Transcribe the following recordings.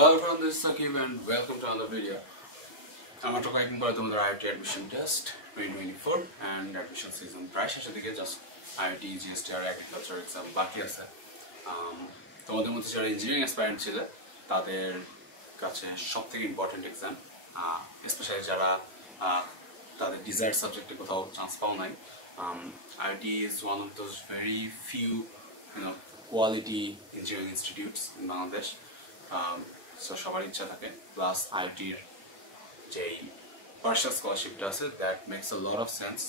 Hello everyone, this is Saqib and welcome to another video. আমরা তো কয়েকদিন পরে তোমাদের IIT admission test 2024 and admission season প্রায় শেষের দিকে জাস্ট IIT GST আর agriculture exam বাকি আছে। তোমাদের মধ্যে যারা ইঞ্জিনিয়ারিং অ্যাসপায়ারেন্ট ছিল তাদের কাছে সবথেকে ইম্পর্টেন্ট এক্সাম, স্পেশালি যারা তাদের ডিজায়ার্ড সাবজেক্টে কোথাও চান্স পাও নাই। IIT is one of those very few quality engineering institutes in Bangladesh. So সবার ইচ্ছা থাকে, প্লাস আইআইটির যেই পার্শিয়াল স্কলারশিপটা আছে that makes a lot of sense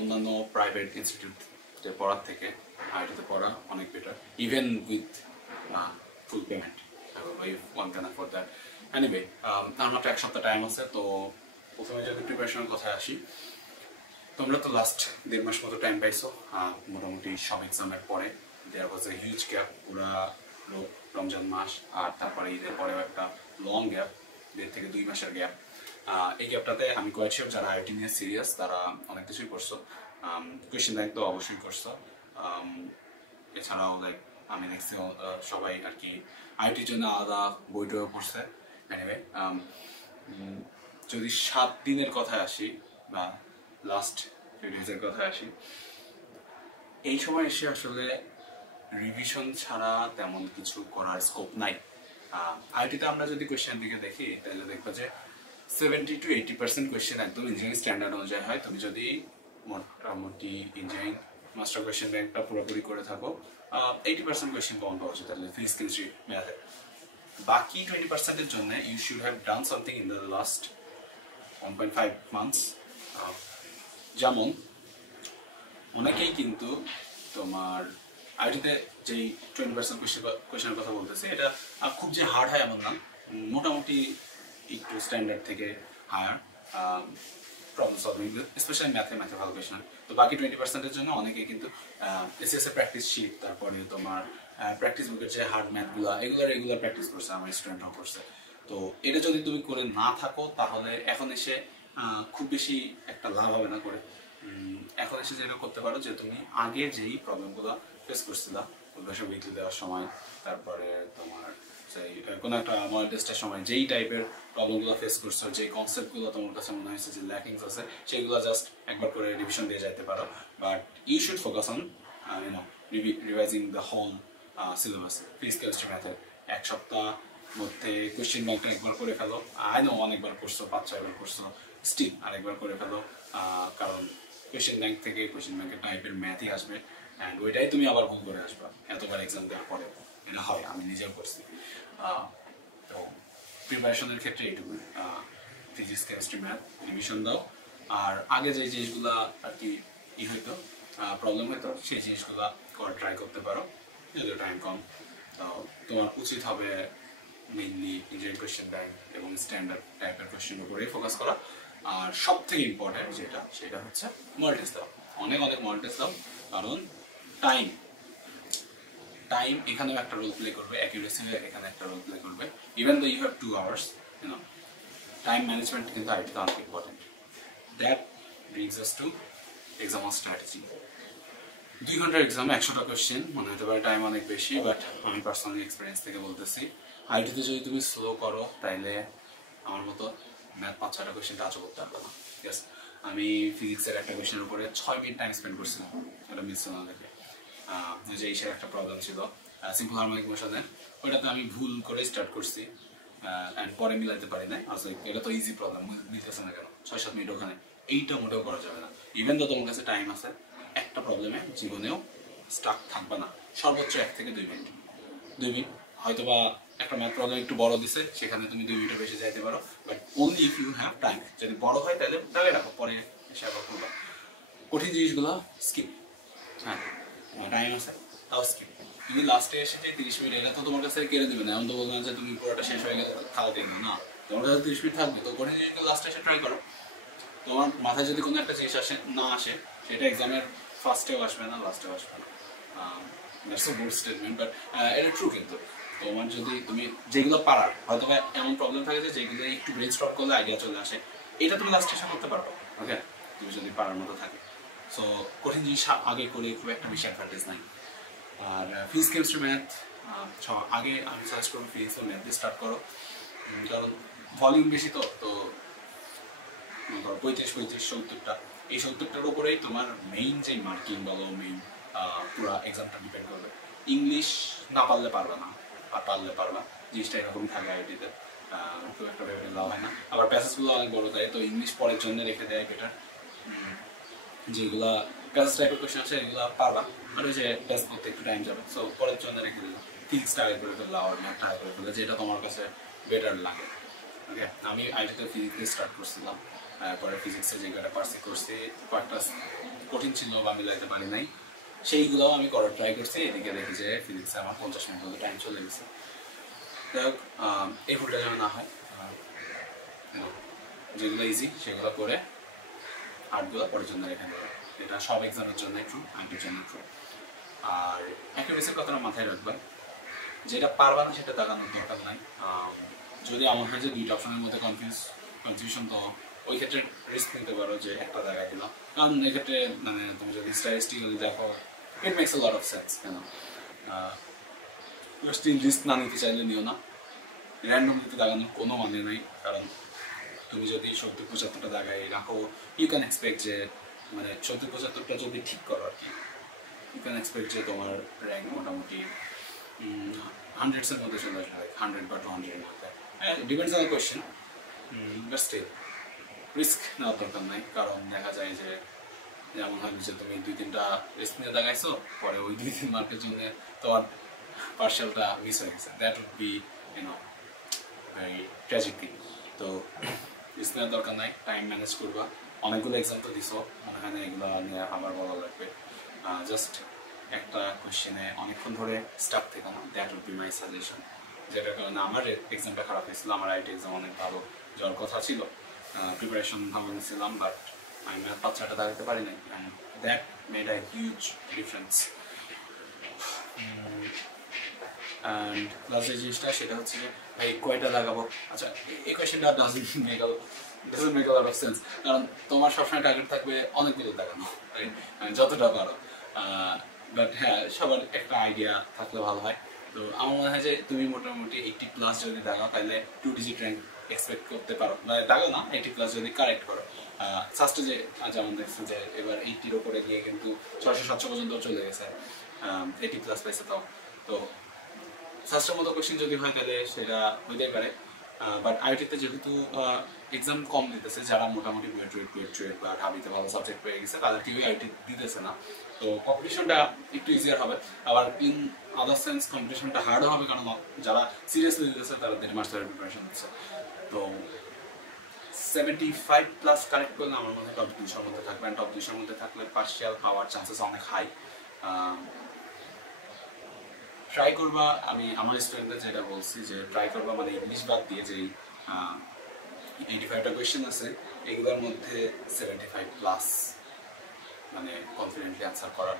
অন্যান্য প্রাইভেট ইনস্টিটিউটে পড়ার থেকে আইআইটিতে পড়া অনেক better, even with full payment if one can afford that. Anyway, আমার মাত্র এক সপ্তাহ টাইম আছে। তো প্রথমে যদি প্রিপারেশনের কথায় আসি, তোমরা তো লাস্ট 1.5 মাস মতো টাইম পাইছো মোটামুটি সব এক্সামের পরে। দেয়ার ওয়াজ এ হিউজ গ্যাপ, পুরা রমজান মাস আর তারপরে ঈদের পরেও একটা লং গ্যাপ, 1.5 থেকে 2 মাসের গ্যাপ। এই গ্যাপটাতে আমি কোয়াইট শিওর যারা আইআইটি নিয়ে সিরিয়াস তারা অনেক কিছুই করছো। কোয়েশ্চেন ব্যাংক তো অবশ্যই করছো, এছাড়াও লাইক আমি দেখছি সবাই আর কি আইআইটির জন্য আলাদা বইটও পড়ছে। এনিওয়ে, যদি 7 দিনের কথায় আসি বা লাস্ট ফিউ ডেজের কথায় আসি, এই সময় এসে আসলে রিভিশন ছাড়া তেমন কিছু করার স্কোপ নাই। আইআইটিতে আমরা যদি কোয়েশ্চেনের দিকে দেখি তাহলে দেখবো যে 70 to 80% কোয়েশ্চেন একদম ইঞ্জিনিয়ারিং স্ট্যান্ডার্ড অনুযায়ী হয়। তুমি যদি মোটামুটি ইঞ্জিনিয়ারিং মাস্টার কোয়েশ্চেন ব্যাংকটা পুরোপুরি করে থাকো, 80% কোয়েশ্চেন কমন পাওয়া যায় তাহলে ফিজিক্স কেমিস্ট্রি ম্যাথে। বাকি 20%-এর জন্য you should have done something in the last 1.5 months. যেমন অনেকেই কিন্তু তোমার আইআইটিতে যেই 20% কোয়েশ্চেনের কথা বলতেছে, এটা খুব যে হার্ড হয় এমন না, মোটামুটি একটু স্ট্যান্ডার্ড থেকে হায়ার প্রবলেম সলভিং, স্পেশালি ম্যাথে ভালো কোয়েশ্চেন। তো বাকি 20%-এর জন্য অনেকেই কিন্তু এসএসএ প্র্যাকটিস শিট, তারপরে তোমার প্র্যাকটিস বুকের যে হার্ড ম্যাথগুলো রেগুলার প্র্যাকটিস করছে, আমার স্টুডেন্টরাও করছে। তো এটা যদি তুমি করে না থাকো তাহলে এখন এসে খুব বেশি একটা লাভ হবে না করে। এখন এসে যেটা করতে পারো যে তুমি আগে যেই প্রবলেমগুলো ফেস করছিলা অভ্যাসে উইকলি দেওয়ার সময়, তারপরে তোমার সেই কোনো একটা মডেল টেস্টের সময় যেই টাইপের প্রবলেমগুলো ফেস করছো, যে কনসেপ্টগুলো তোমার কাছে মনে হয়েছে যে ল্যাকিংস আছে, সেগুলো জাস্ট একবার করে রিভিশন দিয়ে যেতে পারো। But you should focus on revising the whole syllabus. Physics chemistry ম্যাথের 1 সপ্তাহ মধ্যে কোয়েশ্চেন ব্যাংকটা একবার করে ফেলো। আই নো অনেকবার করছো, 5-6 বার করছো, স্টিল আরেকবার করে ফেলো, কারণ কোয়েশ্চেন ব্যাংক থেকে কোয়েশ্চেন ব্যাংকের টাইপের ম্যাথই আসবে অ্যান্ড ওইটাই তুমি আবার ভুল করে আসবা এতবার এক্সাম দেওয়ার পরে। এটা হয়, আমি নিজেও করছি। তো প্রিপারেশনের ক্ষেত্রে এইটুকু, ফিজিক্স কেমিস্ট্রি ম্যাথ রিভিশন দাও, আর আগে যে জিনিসগুলো আর কি হয়তো প্রবলেম হতো সেই জিনিসগুলো করা ট্রাই করতে পারো, যদিও টাইম কম। তো তোমার উচিত হবে মেইনলি ইঞ্জিনিয়ারিং কোয়েশ্চেন ব্যাংক এবং স্ট্যান্ডার্ড টাইপের কোয়েশ্চেনের উপরেই ফোকাস করা। আর সব থেকে ইম্পর্টেন্ট সেটা হচ্ছে মডেল টেস্ট দাও, অনেক মডেল টেস্ট দাও, কারণ টাইম এখানেও একটা রোল প্লে করবে, অ্যাকিউরেসি এখানে একটা রোল প্লে করবে। Even though you have 2 hours, time management কিন্তু আইআইটিতে অনেক important. That brings us to exam strategy. 2 ঘন্টার এক্সামে 100টা কোয়েশ্চেন মনে হতে পারে টাইম অনেক বেশি, বাট আমি পার্সোনালি এক্সপিরিয়েন্স থেকে বলতেছি, আইআইটিতে যদি তুমি স্লো করো তাইলে আমার মতো ম্যাথ 5-6টা কোয়েশ্চেন টাচও করতে পারবে না। ঠিক আছে, আমি ফিজিক্সের একটা কোয়েশ্চেনের উপরে 6 মিনিট টাইম স্পেন্ড করছিলাম, ওটা মিস না দেখে। যে ইসের একটা প্রবলেম ছিল সিম্পল হারমোনিক মোশনের, ওইটাতে আমি ভুল করে স্টার্ট করছি অ্যান্ড পরে মিলাইতে পারি না। আসলে এটা তো ইজি প্রবলেম, মিলতেছে না কেন, 6-7 মিনিট ওখানে, এইটা মোটেও করা যাবে না। ইভেন তো তোমার কাছে টাইম আছে, একটা প্রবলেমে জীবনেও স্টাক থাকবে না, সর্বোচ্চ 1 থেকে 2 মিনিট। 2 মিনিট হয়তো বা একটা ম্যাথ প্রবলেম একটু বড় দিছে, সেখানে তুমি 2 মিনিটের বেশি যাইতে পারো, but only if you have time. যদি বড় হয় তাহলে তাহলে রাখো, পরে এসে আবার করবা। কঠিন জিনিসগুলো স্কিপ, হ্যাঁ টাইম আছে তাও স্কিপ। তুমি লাস্টে এসে যে 30 মিনিট, এটা তো তোমার কাছে কেড়ে দেবে না, এমন তো বলবে না যে তুমি পুরোটা শেষ হয়ে গেলে খাওয়া দেখবে না, তোমার কাছে 30 মিনিট থাকবে। তো কঠিন জিনিসগুলো লাস্টে এসে ট্রাই করো। তোমার মাথায় যদি কোনো একটা জিনিস আসে সেটা এক্সামের ফার্স্টেও আসবে না, লাস্টেও আসবে না। That's a bold statement, but এটা ট্রু। কিন্তু তোমার যদি তুমি যেগুলো পারার, হয়তো এমন প্রবলেম থাকে যে যেগুলো একটু ব্রেইনস্টর্ম করলে আইডিয়া চলে আসে, এটা তুমি লাস্টে এসে করতে পারো, ওকে, তুমি যদি পারার মতো থাকে। সো কঠিন জিনিস আগে করে খুব একটা বেশি অ্যাডভান্টেজ নাই। আর ফিজিক্স কেমিস্ট্রি ম্যাথ আগে আমি সাজেস্ট করবো ফিজিক্স ও ম্যাথ দিয়ে স্টার্ট করো, কারণ ভলিউম বেশি তো 35-70টা, এই 70টার উপরেই তোমার মেইন যে মার্কিং বলো মেইন পুরো এক্সামটা ডিপেন্ড করবে। ইংলিশ না পারলে পারবে না, আর পারলে পারবা, জিনিসটা এরকমই থাকে আইটিতে, খুব একটা ভেবে লাভ হয় না। আবার প্যাসেজগুলো অনেক বড় দেয়, তো ইংলিশ পরের জন্য রেখে দেয় বেটার। যেগুলা প্যাসেজ টাইপের কোয়েশ্চেন আছে এগুলো পারবা, আর ওই যে প্যাস করতে একটু টাইম যাবে, সো পরের জন্য রেখে দিলাম। ফিজিক্সটা আগে করে ফেললাম, আর ম্যাথটা আগে করে ফেললে, যেটা তোমার কাছে বেটার লাগে। ওকে, আমি আইটিতে ফিজিক্স দিয়ে স্টার্ট করছিলাম, পরে ফিজিক্সে যে কটা পারছি করছি, কয়েকটা কঠিন ছিল বা মিলাইতে পারি নাই, সেইগুলোও আমি করার ট্রাই করছি। এদিকে দেখি যে ফিজিক্সে আমার 50 মিনিট মতো টাইম চলে গেছে। যাই হোক, এই ভুলটা যেন না হয়, যেগুলো ইজি সেগুলো করে আর্টগুলো পরের জন্য রেখে দেবে। এটা সব এক্সামের জন্য ট্রু, আইটির জন্য ট্রু। আর অ্যাকুরেসির কথাটা মাথায় রাখবা, যেটা পারবা না সেটা দাগানোর দরকার নাই। যদি আমার হয় যে দুইটা অপশনের মধ্যে কনফিউশন, তো ওই ক্ষেত্রে রিস্ক নিতে পারো যে একটা জায়গায় দিলাম, কারণ এক্ষেত্রে মানে তুমি যদি স্ট্যাটিস্টিক্যালি দেখো it makes a lot of sense. কেন স্টিল রিস্ক না নিতে চাইলে নিও না, র্যান্ডমলিতে দাগানোর কোনো মানে নাই। কারণ তুমি যদি 70-75টা জায়গায় রাখো, ইউ ক্যান এক্সপেক্ট যে মানে 70-75টা যদি ঠিক করো আর কি, ইউ ক্যান এক্সপেক্ট যে তোমার র্যাঙ্ক মোটামুটি হান্ড্রেডসের মধ্যে চলে আসবে, 100 বা 200-এর মধ্যে, depends on the question. But still risk নেওয়ার দরকার নাই, কারণ দেখা যায় যে যেমন হয় যে তুমি 2-3টা রিস্ক নিয়ে দেখাইছো, পরে ওই 2-3 মার্কের জন্য তোমার পার্সেলটা মিস হয়ে গেছে, that would be very tragic thing. তো রিস্ক নেওয়ার দরকার নাই, টাইম ম্যানেজ করবা। অনেকগুলো এক্সাম তো দিছো, মনে হয় না এগুলো নিয়ে আবার বলা লাগবে। জাস্ট একটা কোয়েশ্চেনে অনেকক্ষণ ধরে স্টাক থেকে না, that would be my suggestion. যেটার কারণে আমার এক্সামটা খারাপ হয়েছিল, আমার আইটি এক্সাম অনেক ভালো যাওয়ার কথা ছিল, প্রিপারেশন ভালো নিয়েছিলাম, বাট আমি ম্যাথ 5-6টা দাঁড়াতে পারি নাই, and that made a huge difference. And last যে জিনিসটা সেটা হচ্ছে যে ভাই কয়টা লাগাবো। আচ্ছা, এই কোয়েশ্চেনটা doesn't make a lot of sense, কারণ তোমার সবসময় টার্গেট থাকবে অনেকগুলো লাগানো, যতটা পারো। বাট হ্যাঁ, সবার একটা আইডিয়া থাকলে ভালো হয়। তো আমার মনে হয় যে তুমি মোটামুটি 80+ যদি দাগাও, তাহলে 2 ডিজিট র্যাঙ্ক এক্সপেক্ট করতে পারো, মানে দাগাও না, 80+ যদি কারেক্ট করো। ফার্স্টে যে যেমন দেখছো যে এবার 80-র উপরে গিয়ে কিন্তু 600-700 পর্যন্ত চলে গেছে, 80+ পাইছে তাও। তো ফার্স্টের মতো কোয়েশ্চেন যদি হয় তাহলে সেটা হইতেই পারে। বাট আইটিতে যেহেতু এক্সাম কম দিতেছে, যারা মোটামুটি বুয়েট বা ঢাবিতে ভালো সাবজেক্ট পেয়ে গেছে, তাদের কেউই আইটি দিতেছে না, তো কম্পিটিশনটা একটু ইজিয়ার হবে। আবার ইন আদার সেন্স কম্পিটিশনটা হার্ডও হবে, কারণ যারা সিরিয়াসলি দিতেছে তারা 1.5 মাস ধরে প্রিপারেশন দিচ্ছে। তো 75+ কারেক্ট করলে আমার মনে হয় টপ 200-র মধ্যে থাকবে, অ্যান্ড টপ 200-র মধ্যে থাকলে পার্সিয়াল পাওয়ার চান্সেস অনেক হাই। ট্রাই করবা, আমি আমার স্টুডেন্টদের যেটা বলছি যে ট্রাই করবা, মানে ইংলিশ বাদ দিয়ে যে 85টা কোয়েশ্চেন আছে এগুলোর মধ্যে 75+ মানে কনফিডেন্টলি অ্যান্সার করার।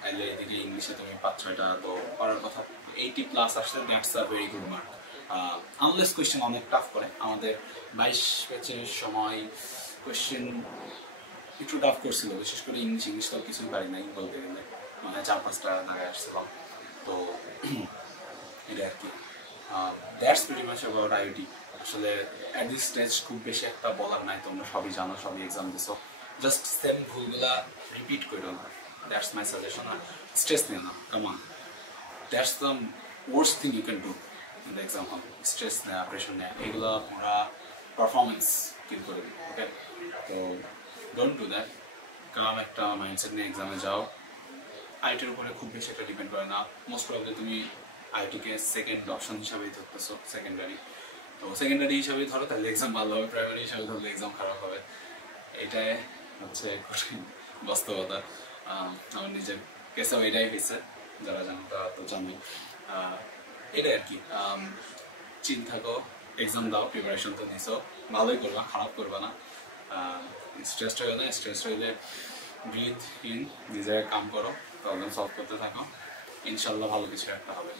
তাইলে এদিকে ইংলিশে তুমি 5-6টা তো করার কথা, 80+ আসলে that's a very good mark. Unless question অনেক টাফ করে, আমাদের 22 ব্যাচের সময় কোয়েশ্চেন একটু টাফ করছিল, বিশেষ করে ইংলিশ তো কিছুই পারি নাই বলতে গেলে, মানে 4-5টা জায়গায় আসছিলাম। তো এটা আর কি, that's pretty much about IoT. আসলে অ্যাট দিস স্টেজ খুব বেশি একটা বলার নাই, তোমরা সবই জানো, সবই এক্সাম দিছো, জাস্ট সেম ভুলগুলা রিপিট করো না, দ্যাটস মাই সাজেশন। আর স্ট্রেস নিও না, come on, that's the worst thing you can do in the exam hall. Stress নেওয়া, প্রেশার নেওয়া, এগুলো ওরা পারফরমেন্স কিল করে দিবে। ওকে, তো ডোন্ট ডু দ্যাট, কারণ একটা মাইন্ডসেট নিয়ে এক্সামে যাও। আইটির উপরে খুব বেশি একটা ডিপেন্ড করে না, মোস্ট প্রবলি তুমি আইটিকে সেকেন্ড অপশন হিসাবেই ধরতেছো, সেকেন্ডারি। তো সেকেন্ডারি হিসাবেই ধরো, তাহলে এক্সাম ভালো হবে, প্রাইমারি হিসাবে ধরলে এক্সাম খারাপ হবে। এটাই হচ্ছে কঠিন বাস্তবতা। আমার নিজের কেসেও এটাই হয়েছে, যারা জানো তারা তো জানোই। এটাই আর কি, চিল থাকো, এক্সাম দাও, প্রিপারেশন তো নিছো, ভালোই করবা, খারাপ করবা না। স্ট্রেসড হয়ে গেলে, স্ট্রেস হইলে ব্রিথ ইন, নিজের কাম করো, প্রবলেম সলভ করতে থাকো, ইনশাল্লাহ ভালো কিছু একটা হবে।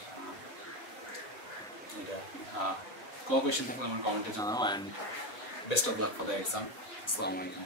কোনো কোয়েশ্চেন থাকলে আমার কমেন্টে জানাও, and best of luck for the exam. আসসালামু আলাইকুম।